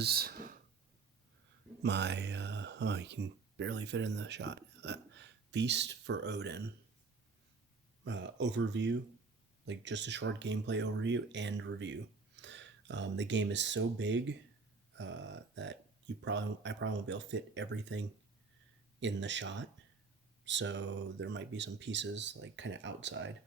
is my, oh, you can barely fit in the shot, Feast for Odin overview, like just a short gameplay overview and review. The game is so big that I probably won't be able to fit everything in the shot, so there might be some pieces like kind of outside.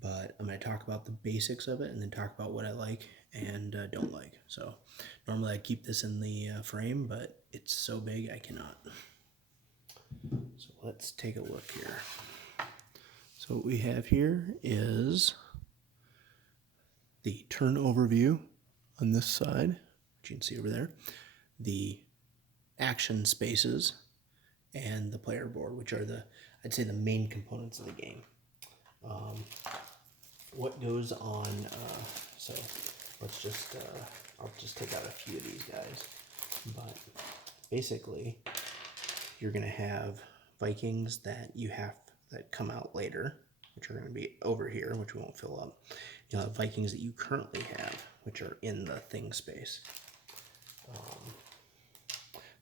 But I'm going to talk about the basics of it and then talk about what I like and don't like. So normally I'd keep this in the frame, but it's so big I cannot. So let's take a look here. So what we have here is the turn overview on this side, which you can see over there, the action spaces, and the player board, which are I'd say the main components of the game. What goes on, so let's just, I'll just take out a few of these guys, but basically you're going to have Vikings that come out later, which are going to be over here, which we won't fill up. You'll have Vikings that you currently have, which are in the thing space.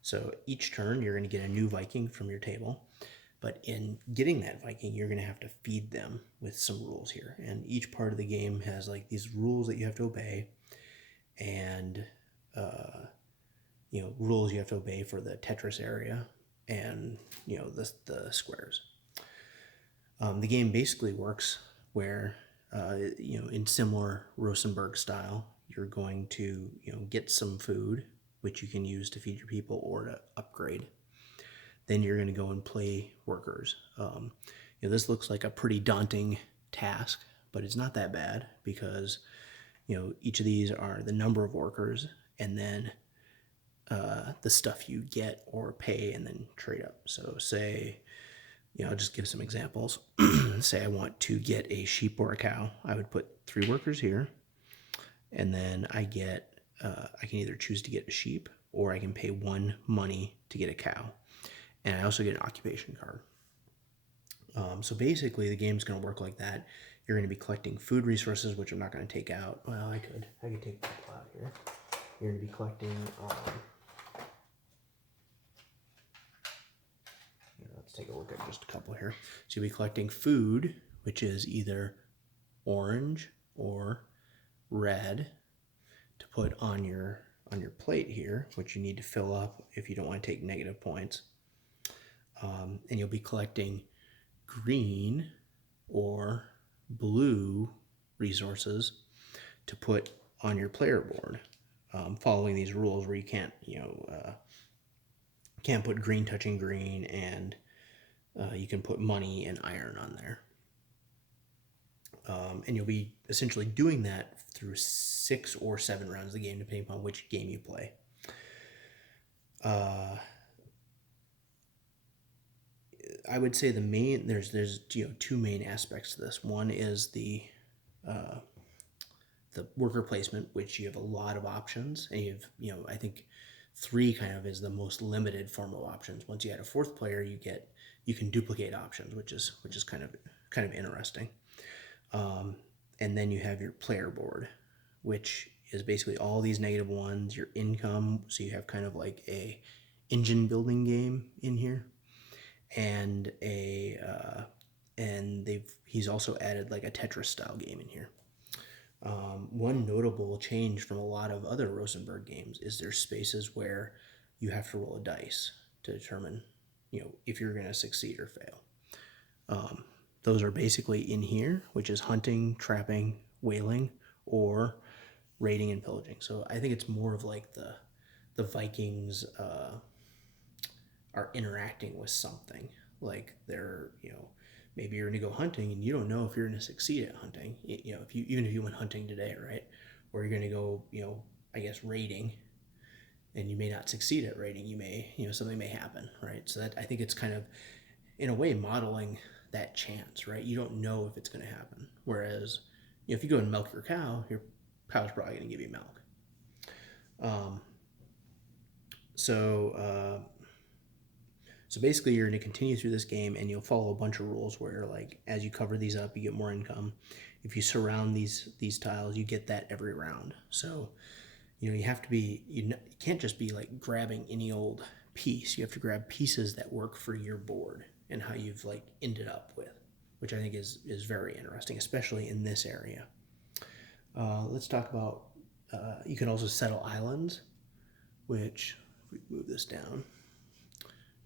So each turn you're going to get a new Viking from your table. But in getting that Viking, you're going to have to feed them with some rules here. And each part of the game has like these rules that you have to obey, and rules you have to obey for the Tetris area, and the squares. The game basically works where in similar Rosenburg style, you're going to get some food, which you can use to feed your people or to upgrade. Then you're going to go and play workers. This looks like a pretty daunting task, but it's not that bad because each of these are the number of workers and then the stuff you get or pay and then trade up. So say, I'll just give some examples. Say I want to get a sheep or a cow. I would put 3 workers here, and then I can either choose to get a sheep or I can pay 1 money to get a cow. And I also get an occupation card. So basically, the game's going to work like that. You're going to be collecting food resources, which I'm not going to take out. Well, I could take that out here. You're going to be collecting. Let's take a look at just a couple here. So you'll be collecting food, which is either orange or red, to put on your plate here, which you need to fill up if you don't want to take negative points. And you'll be collecting green or blue resources to put on your player board, following these rules where you can't put green touching green, and you can put money and iron on there. And you'll be essentially doing that through 6 or 7 rounds of the game, depending upon which game you play. I would say there's 2 main aspects to this. One is the worker placement, which you have a lot of options, and you have I think 3 kind of is the most limited form of options. Once you add a 4th player, you can duplicate options, which is kind of interesting. And then you have your player board, which is basically all these negative ones, your income. So you have kind of like a engine building game in here. And he's also added like a Tetris style game in here. One notable change from a lot of other Rosenburg games is there's spaces where you have to roll a dice to determine if you're going to succeed or fail. Those are basically in here, which is hunting, trapping, whaling, or raiding and pillaging. So I think it's more of like the Vikings are interacting with something. Like they're, maybe you're going to go hunting and you don't know if you're going to succeed at hunting. Even if you went hunting today, right? Or you're going to go, I guess raiding, and you may not succeed at raiding. You may, something may happen, right? So that I think it's kind of, in a way, modeling that chance, right? You don't know if it's going to happen. Whereas, if you go and milk your cow's probably going to give you milk. So basically, you're going to continue through this game, and you'll follow a bunch of rules where, like, as you cover these up, you get more income. If you surround these tiles, you get that every round. So You have to be, you can't just be like grabbing any old piece. You have to grab pieces that work for your board and how you've like ended up with, which I think is very interesting, especially in this area. Let's talk about, you can also settle islands, which, if we move this down,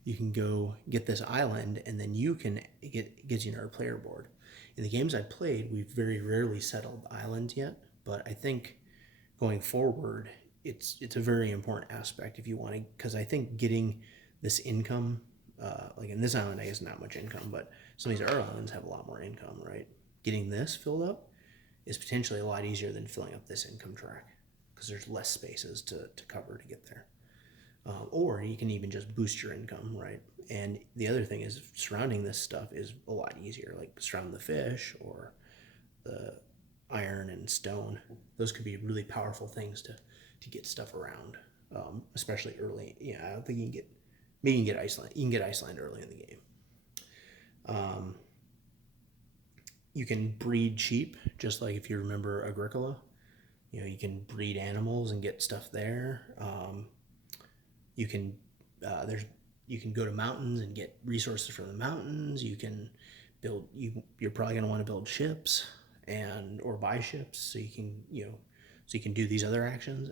you can go get this island, and then you can gets you another player board. In the games I've played, we've very rarely settled islands yet, but I think going forward, it's a very important aspect if you want to, because I think getting this income, like in this island, I guess not much income, but some of these other islands have a lot more income, right? Getting this filled up is potentially a lot easier than filling up this income track because there's less spaces to cover to get there. Or you can even just boost your income, right? And the other thing is surrounding this stuff is a lot easier, like surround the fish or the iron and stone. Those could be really powerful things to get stuff around, especially early. Yeah, I don't think you can get, maybe you can get Iceland. You can get Iceland early in the game. You can breed sheep, just like if you remember Agricola. You can breed animals and get stuff there. You can you can go to mountains and get resources from the mountains. You can build, you're probably going to want to build ships and or buy ships so you can so you can do these other actions,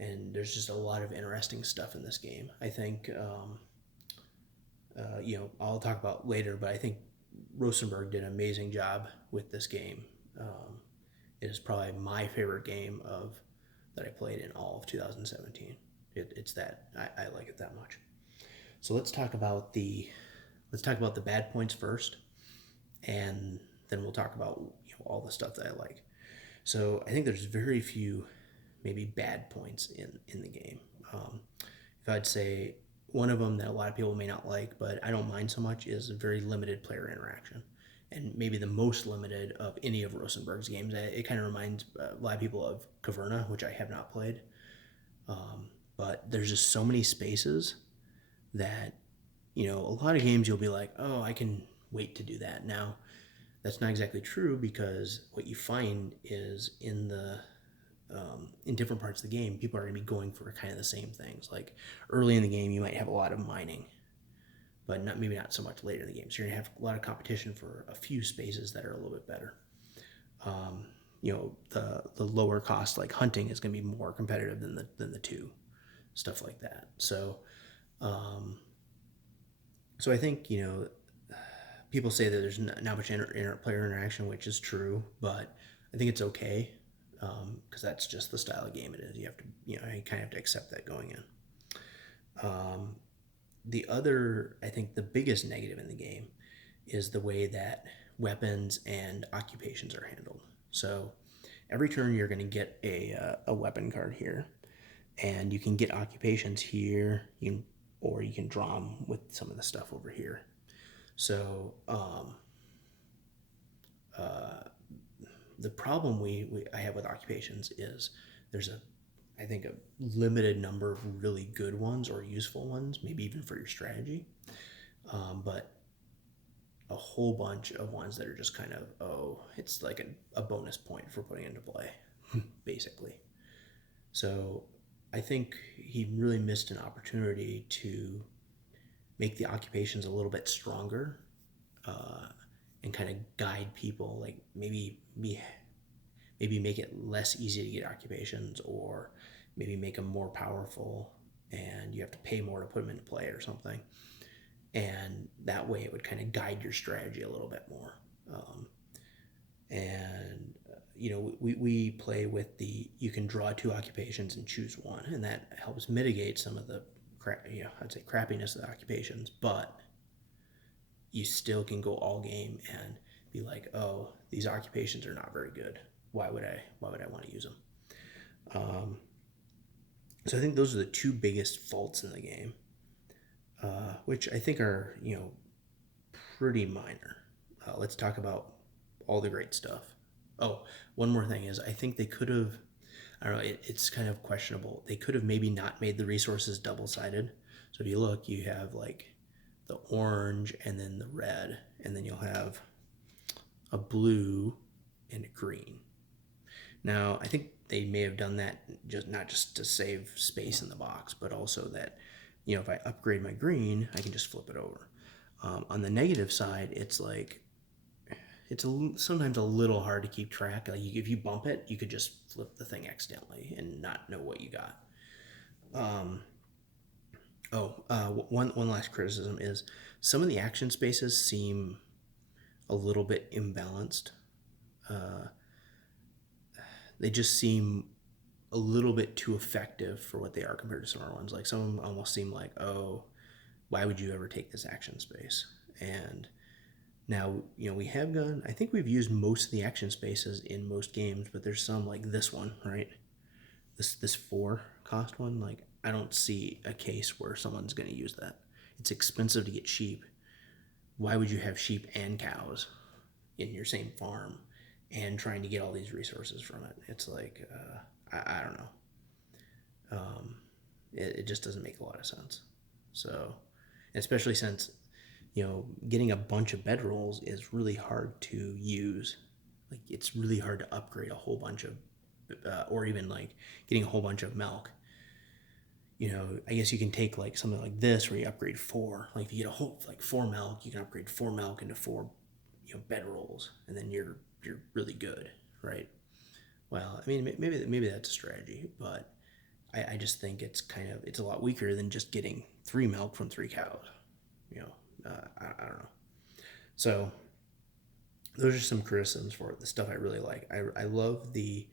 and there's just a lot of interesting stuff in this game. I think I'll talk about later, but I think Rosenburg did an amazing job with this game. It is probably my favorite game that I played in all of 2017. It's that I like it that much. So let's talk about the bad points first, and then we'll talk about all the stuff that I like. So I think there's very few maybe bad points in the game. If I'd say one of them that a lot of people may not like, but I don't mind so much, is a very limited player interaction, and maybe the most limited of any of Rosenberg's games. It kind of reminds a lot of people of Caverna, which I have not played. But there's just so many spaces that, a lot of games you'll be like, oh, I can wait to do that. Now, that's not exactly true, because what you find is in different parts of the game, people are going to be going for kind of the same things. Like early in the game, you might have a lot of mining, but maybe not so much later in the game. So you're going to have a lot of competition for a few spaces that are a little bit better. The lower cost, like hunting, is going to be more competitive than the two, stuff like that. So I think people say that there's not much player interaction, which is true, but I think it's okay, because that's just the style of game it is. You have to, you kind of have to accept that going in. I think the biggest negative in the game is the way that weapons and occupations are handled. So every turn you're going to get a weapon card here, and you can get occupations here, or you can draw them with some of the stuff over here. So the problem I have with occupations is there's I think a limited number of really good ones or useful ones, maybe even for your strategy, but a whole bunch of ones that are just kind of, it's like a bonus point for putting into play, basically. So I think he really missed an opportunity to make the occupations a little bit stronger, and kind of guide people, like maybe make it less easy to get occupations, or maybe make them more powerful and you have to pay more to put them into play or something. And that way it would kind of guide your strategy a little bit more. We play with you can draw 2 occupations and choose one, and that helps mitigate some of the I'd say crappiness of the occupations, but you still can go all game and be like, oh, these occupations are not very good. Why would I want to use them? So I think those are the 2 biggest faults in the game, which I think are, pretty minor. Let's talk about all the great stuff. Oh, one more thing is I think they could have, I don't know, it's kind of questionable. They could have maybe not made the resources double-sided. So if you look, you have like the orange and then the red, and then you'll have a blue and a green. Now, I think they may have done that just not just to save space in the box, but also that, if I upgrade my green, I can just flip it over. On the negative side, it's like sometimes a little hard to keep track. Like if you bump it, you could just flip the thing accidentally and not know what you got. One last criticism is some of the action spaces seem a little bit imbalanced. They just seem a little bit too effective for what they are compared to some other ones. Like some of them almost seem like, oh, why would you ever take this action space? And now, we have gone, I think we've used most of the action spaces in most games, but there's some like this one, right? This 4 cost one, like I don't see a case where someone's going to use that. It's expensive to get sheep. Why would you have sheep and cows in your same farm and trying to get all these resources from it? It's like, I don't know. It just doesn't make a lot of sense. So, especially since, getting a bunch of bedrolls is really hard to use. Like, it's really hard to upgrade a whole bunch of, or even like getting a whole bunch of milk. I guess you can take like something like this where you upgrade 4. Like if you get a whole like 4 milk, you can upgrade 4 milk into 4, bedrolls, and then you're really good, right? Well, I mean, maybe that's a strategy, but I just think it's a lot weaker than just getting 3 milk from 3 cows. I don't know. So those are some criticisms for it. The stuff I really like. I love the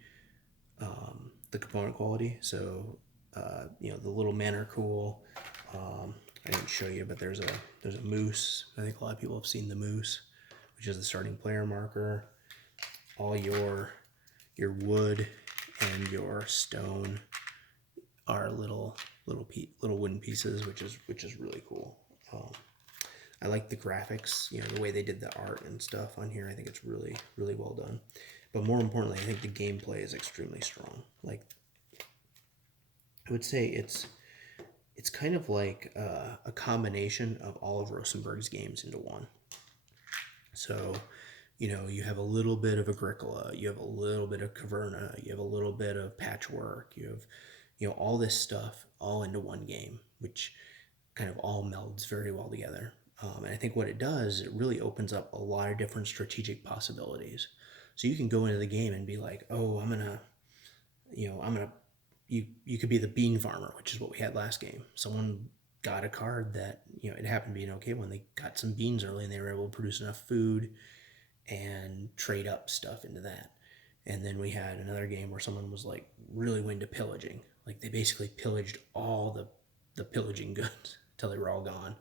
component quality. So the little men are cool. I didn't show you, but there's a moose. I think a lot of people have seen the moose, which is the starting player marker. All your wood and your stone are little wooden pieces, which is really cool. I like the graphics, the way they did the art and stuff on here. I think it's really, really well done. But more importantly, I think the gameplay is extremely strong. Like, I would say it's kind of like a combination of all of Rosenburgs games into one. So, you have a little bit of Agricola, you have a little bit of Caverna, you have a little bit of Patchwork, you have, all this stuff all into one game, which kind of all melds very well together. And I think what it does, it really opens up a lot of different strategic possibilities. So you can go into the game and be like, oh, you could be the bean farmer, which is what we had last game. Someone got a card that, it happened to be an okay one. They got some beans early and they were able to produce enough food and trade up stuff into that. And then we had another game where someone was like really into pillaging. Like they basically pillaged all the pillaging goods until they were all gone.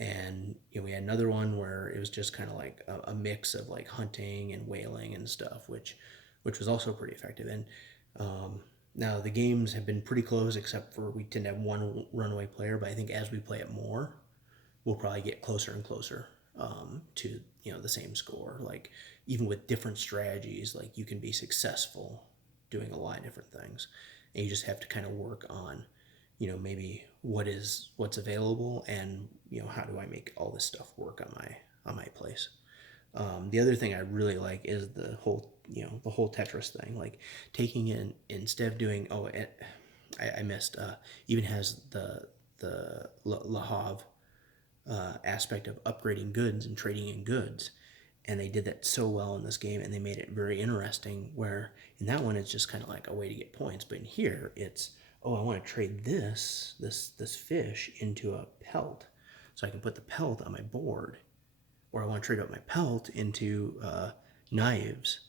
And we had another one where it was just kind of like a mix of like hunting and whaling and stuff, which was also pretty effective. And now the games have been pretty close, except for we tend to have one runaway player. But I think as we play it more, we'll probably get closer and closer to the same score. Like even with different strategies, like you can be successful doing a lot of different things, and you just have to kind of work on maybe what's available, and how do I make all this stuff work on my place. The other thing I really like is the whole Tetris thing, like taking in, instead of doing I missed, even has the Le Havre aspect of upgrading goods and trading in goods, and they did that so well in this game, and they made it very interesting, where in that one it's just kind of like a way to get points, but in here it's, oh, I want to trade this fish into a pelt so I can put the pelt on my board, or I want to trade out my pelt into knives,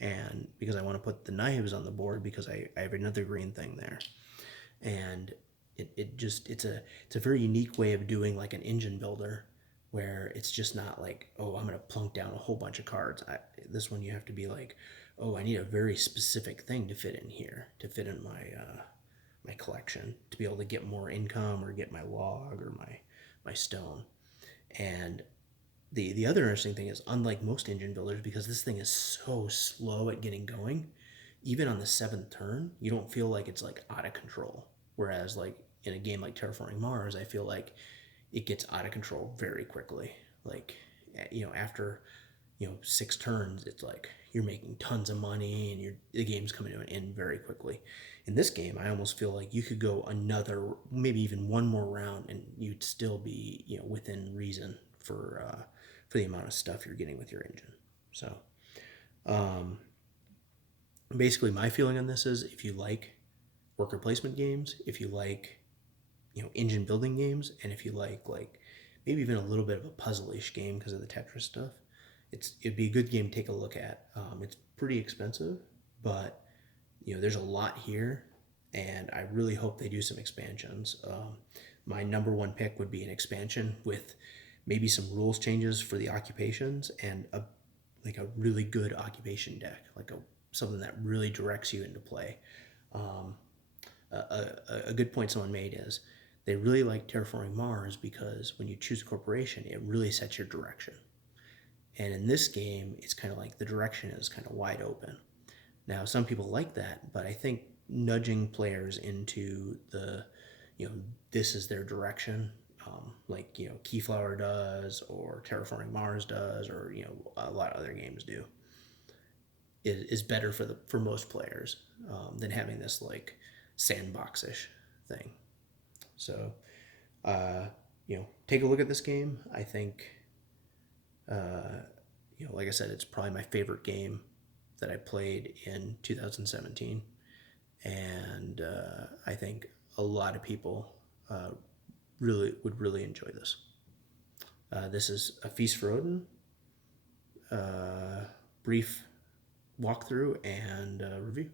and because I want to put the knives on the board because I have another green thing there. And it's a very unique way of doing like an engine builder, where it's just not like, oh, I'm going to plunk down a whole bunch of cards. This one you have to be like, oh, I need a very specific thing to fit in here, to fit in my collection, to be able to get more income or get my log or my stone. And the other interesting thing is, unlike most engine builders, because this thing is so slow at getting going, even on the 7th turn, you don't feel like it's like out of control. Whereas like in a game like Terraforming Mars, I feel like it gets out of control very quickly. Like, after 6 turns, it's like you're making tons of money and the game's coming to an end very quickly. In this game, I almost feel like you could go another, maybe even one more round, and you'd still be within reason for the amount of stuff you're getting with your engine. So um, basically, my feeling on this is if you like worker placement games, if you like engine building games, and if you like maybe even a little bit of a puzzle-ish game because of the Tetris stuff, it'd be a good game to take a look at. It's pretty expensive, but there's a lot here, and I really hope they do some expansions. My number one pick would be an expansion with maybe some rules changes for the occupations and a really good occupation deck, something that really directs you into play. Um, a good point someone made is they really like Terraforming Mars because when you choose a corporation, it really sets your direction. And in this game, it's kind of like the direction is kind of wide open. Now, some people like that, but I think nudging players into this is their direction, Keyflower does, or Terraforming Mars does, or a lot of other games do, is better for most players than having this sandbox-ish thing. So, take a look at this game. I think, like I said, it's probably my favorite game that I played in 2017, and I think a lot of people would really enjoy this. This is A Feast for Odin. Brief walkthrough and review.